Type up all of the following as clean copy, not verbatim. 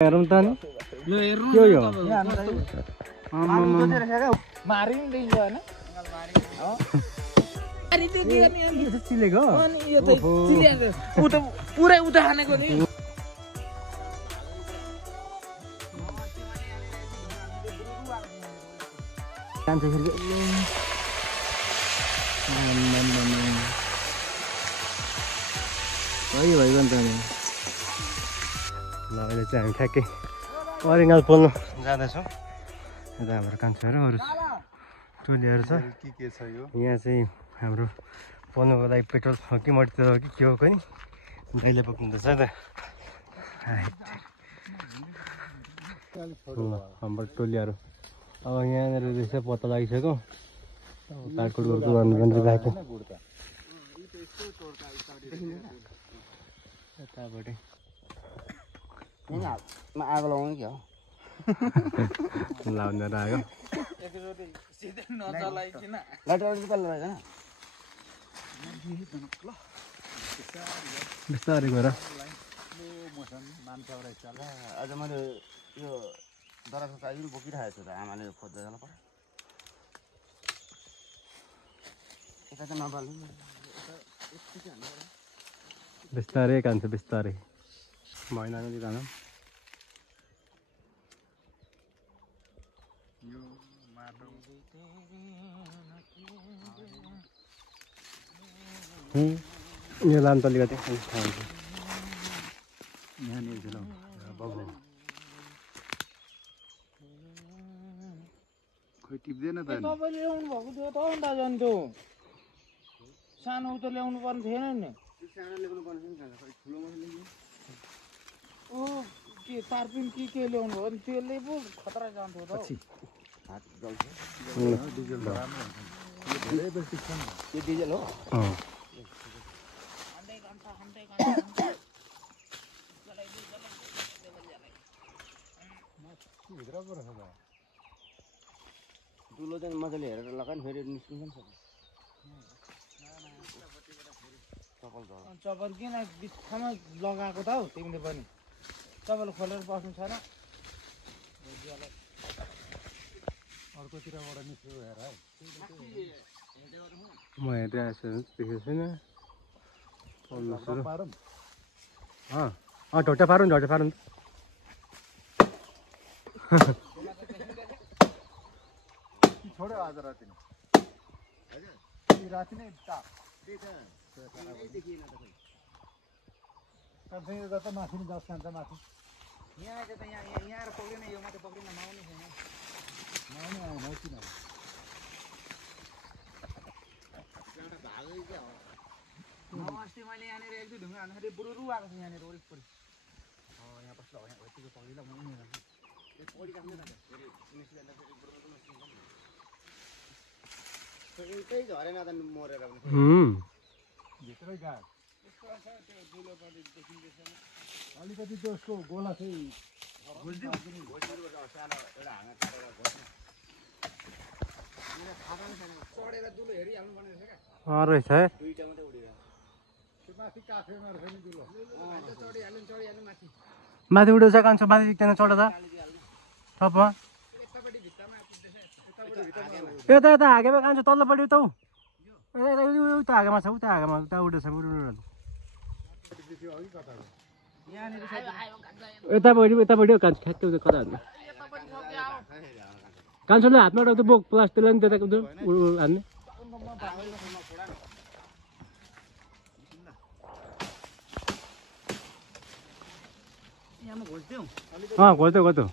हेरौँ त नि के हो यो चिलेको पुरै उता खानेको नि कान्छ फेरि भइगयो नि त नि ल अहिले चाहिँ हामी ठ्याक्कै अरिङ्गाल पोल्नु जाँदैछौँ यता हाम्रो कान्छाहरू अरू टोलीहरू छ यहाँ चाहिँ हाम्रो पोल्नुको लागि पेट्रोल हो कि मट्टितेल हो कि के हो नि दाइले बोक्नुहुँदैछ त हाम्रो टोलीहरू अब यहाँनिर रहेछ पत्ता लागिसक्यो काटकुट गर्नु गएको यतापट्टि आगो लगाउने क्या लाउन आयो बिस्तारै गएर आज मैले यो दराजको कागज बोकिरहेको छु त आमाले खोज्दै जाला पर यता चाहिँ नबाल्नु बिस्तारै कान्छ बिस्तारै महिना नदी जानु यो लान्छ अलिकति खोइ टिप्दैन त तपाईँले ल्याउनु भएको थियो त अन्त जान्थ्यो सानो त ल्याउनु पर्ने थिएन नि ओ के तारपिन के ल्याउनु भयो नि त्यसले पो खतरा जान्थ्यो त यो डिजल हो दुलो चाहिँ मजाले हेरेर लगा नि फेरि निस्किन्छ नि चप्पल किन बित्थामा लगाएको त हौ तिमीले पनि चप्पल खोलेर बस्नु छैन अर्कोतिरबाट निस्कियो हेर है म हेर्दै आएको देखेको छैन ढोटा पारौँ छोड्यो आज राति राति नै माथि नि दस खान्छ माथि यहाँ त यहाँ पक्रिन यो मात्रै पक्रिन नआउने छैन नआउने आएन किन अस्ति मैले यहाँनिर एक दुई ढुङ्गा हाल्दाखेरि बुरुरु आएको छ यहाँनिर वरिपरि यहाँ बस्दा हो यहाँ यतिको पक्रिला म एकै झरेन त मरेर भित्रै गाड अलिकति त्यसको गोला चाहिँ चढेर दुलो हेरिहाल्नु पर्ने रहेछ क्या रहेछ दुईटा मात्रै उडेर माथि काफेमा रहेछ नि दुलो चढिहाल्नु माथि माथि उडेछ कान्छ माथि त्यहाँ चढ त थप यतापट्टि भित्तामा यता यता हागेमा कान्छ तल्लोपट्टि त उता हागेमा छ उता हागेमा उता उडेछ यतापट्टि कान्छ ठ्याक्कै उता कता हान्ने कान्छोले हातमा एउटा बोक प्लास्टिकलाई नि त्यताको हान्ने घोल्थ्यो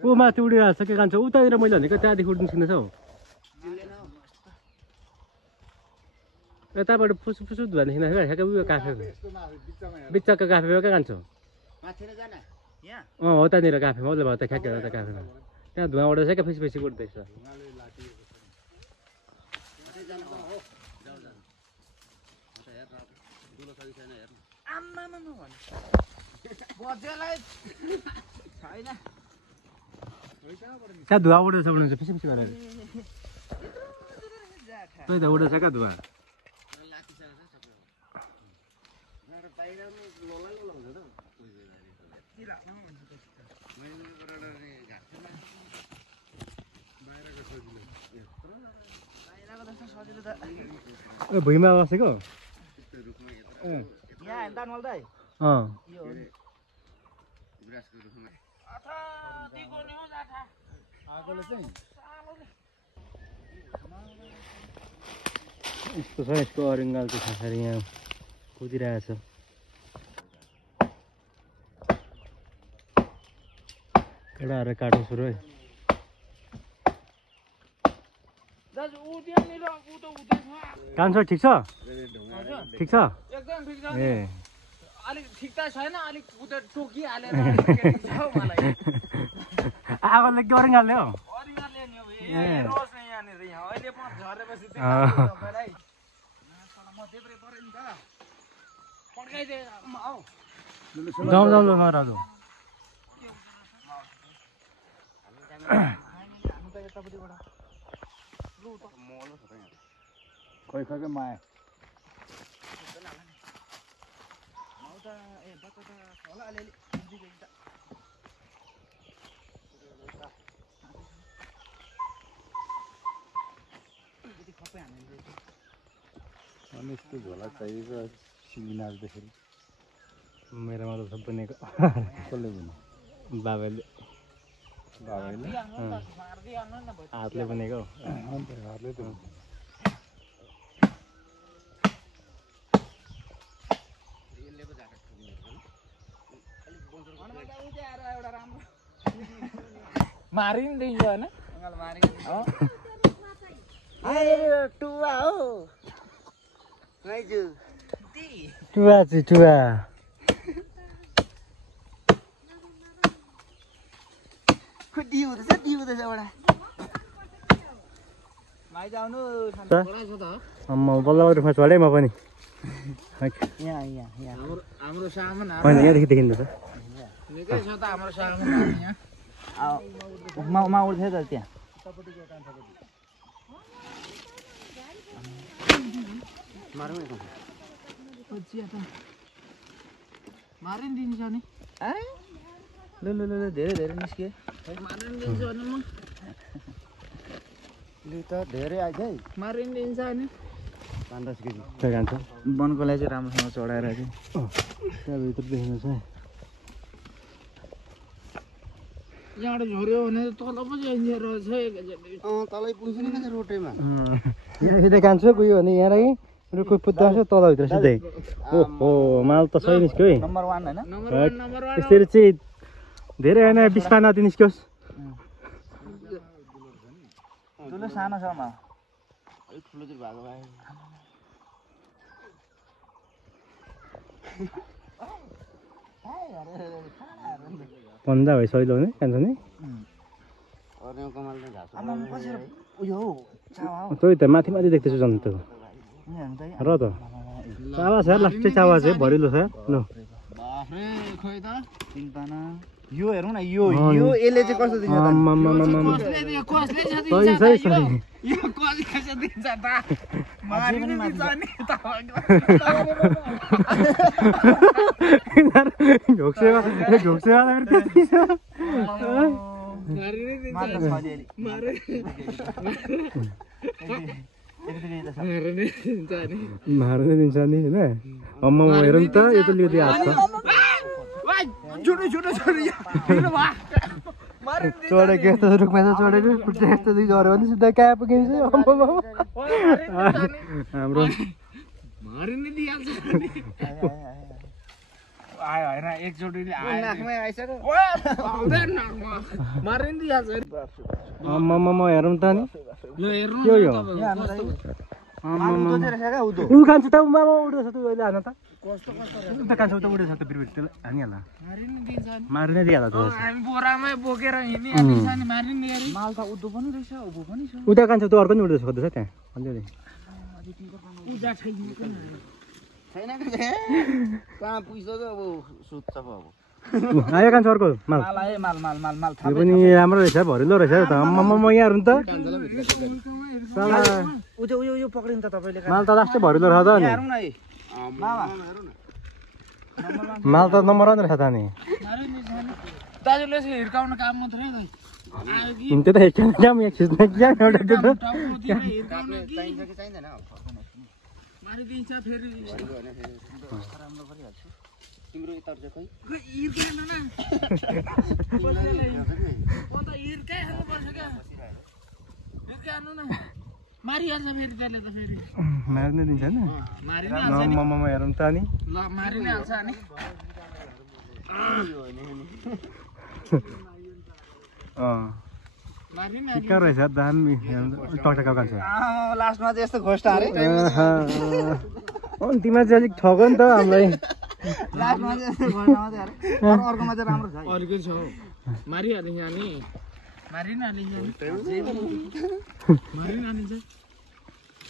ऊ माथि उडिरहेको छ के कान्छ उतातिर मैले भनेको त्यहाँदेखि उड्नु सिक्नेछ हौ यताबाट फुसु भनेदेखि ठ्याक्कै उयो काफे बिच्चाको काफेमा क्या कान्छ हो त्यहाँनिर काफेमा उसले भयो त ठ्याक्कै त काफेमा त्यहाँ धुवा उड्दैछ क्या पछि उड्दैछ आम्मामा भन बजेलाई छैन कहाँ धुवा उडेछ भने पछि पछि गरेर त्यही त उडेछ क्या धुवा भुइँमा बसेको यहाँ हेर्दा नल्दै आगोले चाहिँ यस्तो छ यसको अरिङ्गाल चाहिँ खासरी यहाँ कुदिरहेछ केटाहरू काट्नु सुरु है कान्छ ठिक छ ठिक छ एकदम ठिक छ ए अलिक ठिक त छैन अलिक उता टोकिहालेर आगोले के अरिङ्गालले हो अरिङ्गालले नि अब ए रोज नै यहाँनिर यहाँ अहिले म झरेपछि म देब्रे परे नि त पड्काइदे आऊ जाउँ जाउँ ल राजु हामी त यतापट्टिबाट लु त मल छ त यहाँ खै खै माया माउ त ए बच्चा त होला अलिअलि बुझिगयो त यति खप्पै हान्नु अनि यस्तो झोला चाहिएको सिमिनारदेखि मेरोमा त सब बनेको कसले भन्यो बाबाले बाबाले हातले बनेको अन्त हातले त मारिदिन्छ होइन टुवा हो टुवा चाहिँ टुवा दिउँदैछ एउटा भाइ जाउनु अम्मा बल्ल रुखमा चढेँ म पनि यहाँ यहाँ यहाँ हाम्रो सामान होइन यहाँदेखि देखिँदैछ निकै छ त हाम्रो सामान यहाँ मा उठ्थ्यो त त्यहाँ मारिदिन्छ नि लु लु लु धेरै धेरै निस्के मारिदिन्छ नि म लु त धेरै आइज है मारिदिन्छ नि 5-10 केजी त्यहाँ खान्छ वनकोलाई चाहिँ राम्रोसँग चढाएर चाहिँ त्यहाँभित्र देखिँदैछ यहाँबाट झऱ्यो भने तल पो जाइन्छ रहेछ तलै पुग्छ नि रोटेमा यता कान्छु गयो भने यहाँ राखेँ रुखको पुत्ताउँछ तलभित्र सिधै ओहो माल त सही निस्क्यो है नम्बर 1 हैन नम्बर 1 यसरी चाहिँ धेरै होइन 20 पाना नदी निस्क्योस् ठुलो सानो छ मा अलिक ठुलो चाहिँ भएको भए पन्दा भयो सहिलो हुने कान्छ नि त्यही त माथि माथि देख्दैछु जन्तु र त चावा छ लास्टै चावा छ भरिलो छ ल यो हेरौँ न यो यसले चाहिँ कस्तो दिन्छ मार्नै दिन्छ नि होइन अम्मा हेरौँ त यो त लिँदै हात छ चढेको यस्तो रुखमा चाहिँ चढेको खुट्टा यस्तो झऱ्यो भने सिधा कहाँ पुगेछ हाम्रो आयो होइन एकचोटि आम्मा हेरौँ त नि के हो ऊ कान्छ त उमामा उडेछ त अहिले हान त उता कान्छ उता उडेछ त बिरबिर त्यसलाई हानिहाल्ला मारिनै दिइहाल्ला त हामी बोरामै बोकेर हिँडिहालिन्छ नि मारिने गरी माल त उद्धो पनि रहेछ उभो पनि छ उता कान्छ त अर्को नि उड्दैछ खोज्दैछ त्यहाँ अलिअलि छैन कहाँ पुगिसक्यो अब सुत्छ पो अब आयो कान्छ अर्को माल माल आयो माल माल माल माल यो पनि राम्रो रहेछ भरिलो रहेछ त म यहाँ नि त साला उयो पक्रिनु त तपाईँले माल त लास्टै भरिलो रहेछ त नि हेरौँ न है माल त नम्बर रहेछ त नि दाजुले यसो हिर्काउन काम मात्रै है हिँड्थ्यो त एकछिन जाम यहाँ खिच्ने क्या एउटा दुधो चाहिन्छ कि चाहिँदैन मारिदिन्छ फेरि राम्रो गरिहाल्छु तिम्रो यता चाहिँ खै हिर्काएन न अन्त हिर्काइहाल्नुपर्छ क्या हिर्काएनु न मारिहाल्छ फेरि त्यसले त फेरि मार्नै दिन्छ नि मारि नै हाल्छ नि म हेरौँ त नि ल मारि नै हाल्छ नि मारि नै ठिक्क रहेछ दामी टकटक कान्छ लास्टमा चाहिँ यस्तो घोस्टा अरे अन्तिममा चाहिँ अलिक ठग्यो नि त हामीलाई लास्टमा चाहिँ यस्तो घोस्टा मात्रै अरे अर्कोमा चाहिँ राम्रो छ अर्कै छ मारिहालिन्छ नि मारि नै हालिन्छ मारि नै हालिन्छ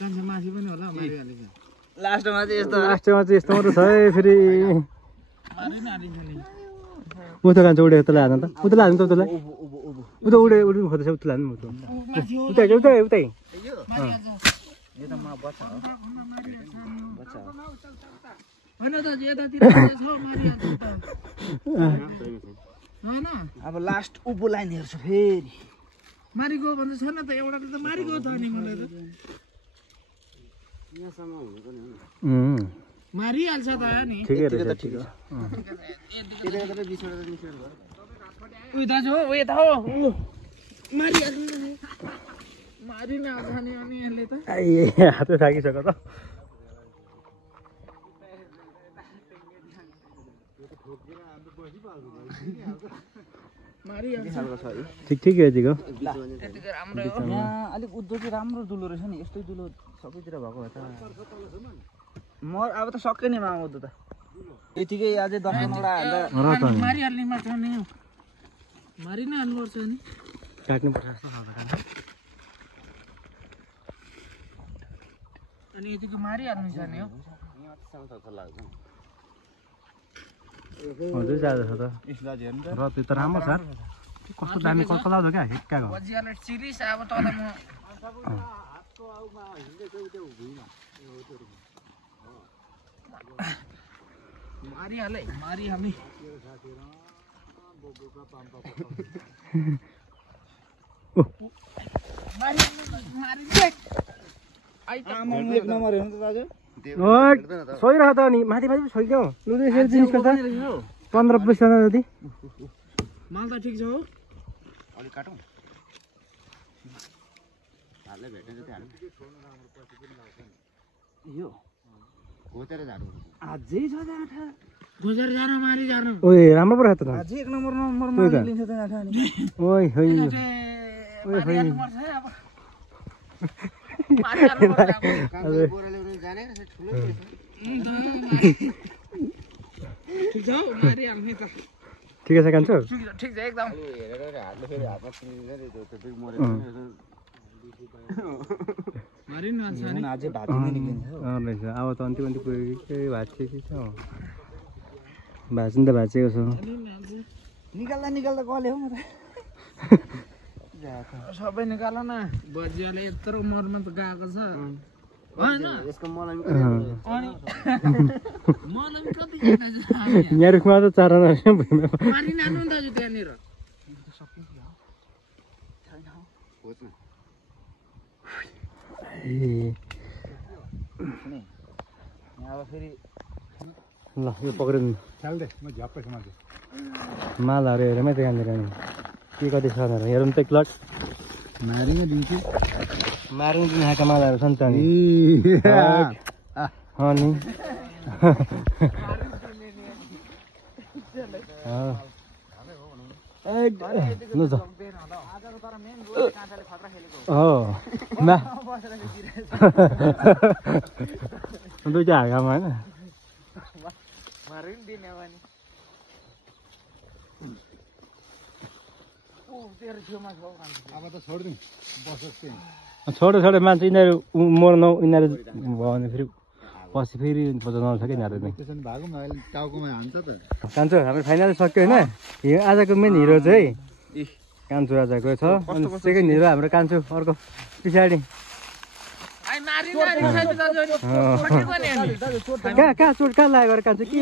कान्छ माथि पनि होला मारिहालिन्छ लास्टमा चाहिँ यस्तो यस्तो मात्रै छ है फेरि मारि नै हालिन्छ नि उता कान्छ उडेको तँलाई हाल्नु त उता हाल्नु त उसलाई उता उड्नु खोज्दैछ उता हाल्नु उता उतै यो त मा बच्चा हो बच्चा हो हैन त यतातिर छ मारिहाल्छ त हैन अब लास्ट उभो लाइन हेर्छु फेरि मारिगयो भन्दै छैन त एउटाले त मारिगयो त नि मलाई त यहाँसम्म हुनु पनि मारिहाल्छ त नि ठिकै रहेछ ठिक हो उयो दाजु हो उयो यता हो मारिहाल्छ मारि नै हाल्छ नि अनि यसले त हातै थाकिसक्यो त ठिकै ठिक हो यहाँ अलिक उद्धो चाहिँ राम्रो दुलो रहेछ नि यस्तै दुलो सबैतिर भएको भए त म अब त सक्यो नि मामा उद्धो त यतिकै अझै 10-15वटा मारिहाल्ने मात्र नि मारि नै हाल्नुपर्छ नि काट्नुपर्छ अनि यतिको मारिहाल्नु छ नि हो हजुर जाँदैछ त र त्यो त राम्रो छ कस्तो दामी कलाउँछ क्या हिक्काको बजियाले सिरिस अब तल म मारिहाले मारिहाल्ने एक नम्बर हेर्नु त दाजु सही रह त अनि माथि माथि छोइक्यो लु जिनिसको त 15-20 जना जति माल त ठिक छ हो अलिक काटौँ हालले भेट्ने जति हाल्नु यो घोचेर झार्नु अझै छ आठा घोचेर जान मारि जानु ओए राम्रो पो रहेछ त अझै एक नम्बरमा लिन्छ त आठा नि ओइ होइ मारिहाल्नु पर्छ है अब मारिहाल्नु पर्छ अब बोरा ल्याउनु जाने ठुलो ठिक छ हौ मारिहाल्ने त ठिकै छ कान्छ ठिक छ एकदम हेरेर हातले फेरि हातमा पिँदै मरेर मारिन हाल्छ नि अझै भात निक्लिन्छ रहेछ अब त अन्तिम पुगेकै भाँचिएको छ भाँच्नु त भाँचेको छ निकाल्दा निकाल्दा गल्यो हौ म त सबै निकाल न बजियाले यत्रो मरमा त गएको छ हैन यसको मलाई अनि मलाई कति जना छ यहाँ रुखमा त 4 जना भुइँमा मारिन हाल्नु नि दाजु त्यहाँनिर अब फेरि ल यो पक्रिनु मालहरू हेरौँ त यहाँनिर नि के कति छ भनेर हेरौँ त एकलट मारि नै दिन्छु मार्नु दिन खाएका मालहरू छ नि त नि अनि लु त हो दुईटा हाकामा होइन छोडो छोडो मान्छे यिनीहरू मर्न यिनीहरू भयो भने फेरि पछि फेरि बजाउनु छ कि नारेन त्यसो भने भागौँ न अहिले टाउकोमा हान्छ त कान्छो हाम्रो फाइनल सक्यो होइन आजको मेन हिरो चाहिँ कान्छो आजको छ अनि सेकेन्ड हिरो हाम्रो कान्छो अर्को पछाडि कहाँ चोट कहाँ लाग्यो कान्छो के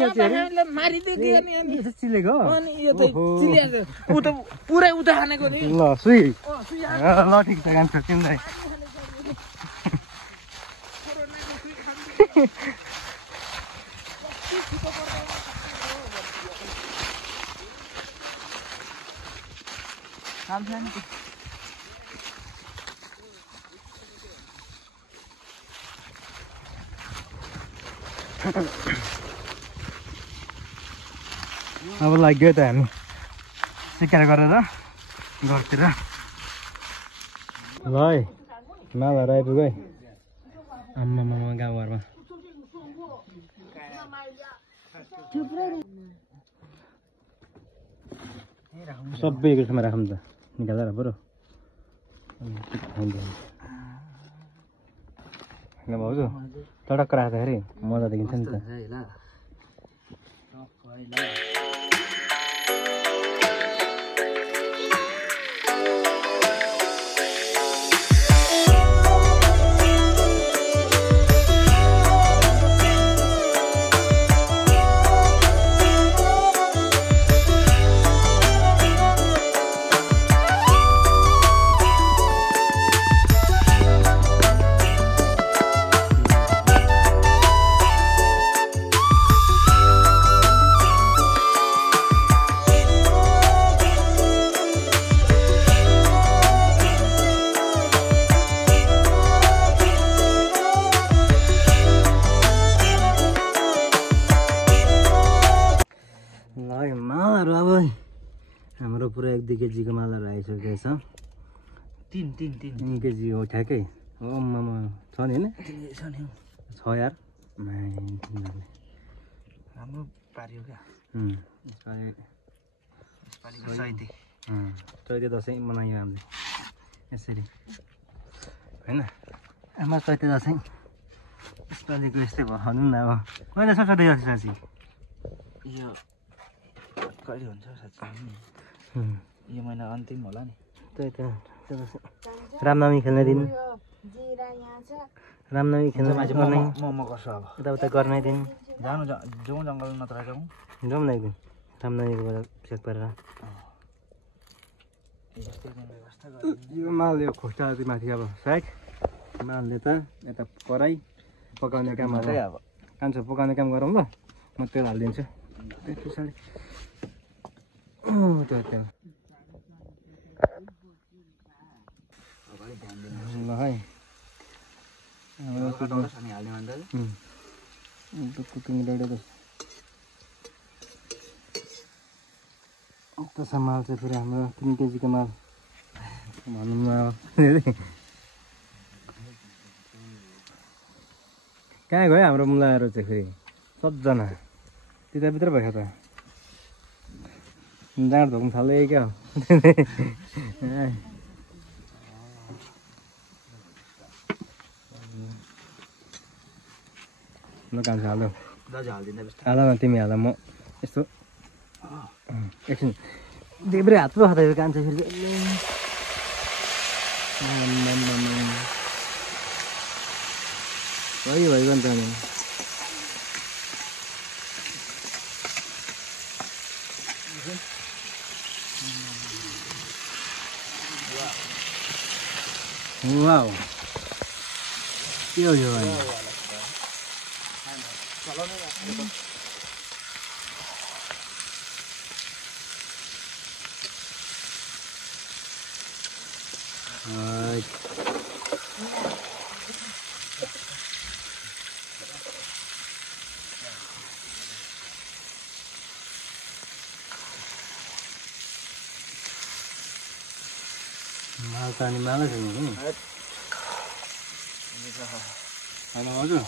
चिलेको ल सुई ल ठिक छ कान्छो तिमीलाई अब लाग्यो त हामी सिकार गरेर घरतिर ल है मालहरू आइपुग्यो है आम्मामा गाउँघरमा सबै एक ठाउँमा राखौँ त निकालेर बरु होइन भाउजू टटक्क राख्दाखेरि मजा देखिन्छ नि त हाम्रो पुरा 1-2 केजीको मालहरू आइसकेको छ 3 केजी हो ठ्याक्कै हो मामा छ नि होइन छ यार राम्रो पारियो क्या चैते दसैँ मनायो हामीले यसरी होइन आमा चैते दसैँ यसपालिको यस्तै भयो भनौँ न अब कहिले छ चैते दसैँ साँच्ची यो कहिले हुन्छ साँच्ची यो महिना अन्तिम होला नि चैते रामनवमी खेल्ने दिन रामनवमी खेल्ने मोमो गर्छ अब यताउता गर्ने दिन जाउँ जङ्गल नत्र जाउँ जाउँ न एकदिन रामनवमीको बेला चेक गरेर यो माल यो खोस्टा माथि अब साइड मालले त यता कराई पकाउने काम अब कान्छो पकाउने काम गरौँ ल म तेल हालिदिन्छु त्यो पछाडि त्यो तेल ल है कुकिङ रेडी त्यसो माल चाहिँ फेरि हाम्रो 3 केजीको माल भनौँ न कहाँ गयो हाम्रो मुलाहरू चाहिँ फेरि सबजना त्यताभित्र भयो त जाँड धोक्नु थाल्यो क्या ल कान्छ हाल हाल न तिमी हाल म यस्तो एकछिन देब्रे हात पो खाँदा कान्छ फेरि भइगयो नि त अनि वाउ के हो यो माल त अनि मालै छैन नि होइन हजुर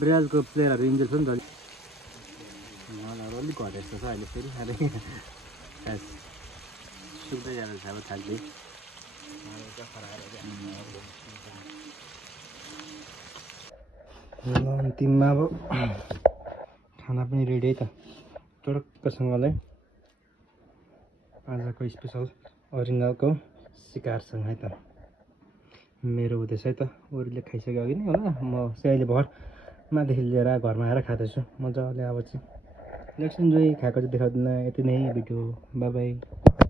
ब्राजको प्लेयरहरू इन्जर छ नि त मालहरू अलिक घटेको छ अहिले फेरि सुक्दै जाँदैछ अब थाक्दै ल अन्तिममा अब खाना पनि रेडी है त चटक्कसँगलाई आजको स्पेसल अरिङ्गालको सिकारसँग है त मेरो हुँदैछ है त अरूले खाइसक्यो अघि नै होला म चाहिँ अहिले भर मादेखि लिएर घरमा आएर खाँदैछु मजाले अब चाहिँ लेट्स इन्जोय खाएको चाहिँ देखाउँदिनँ यति नै भिडियो बाई बाई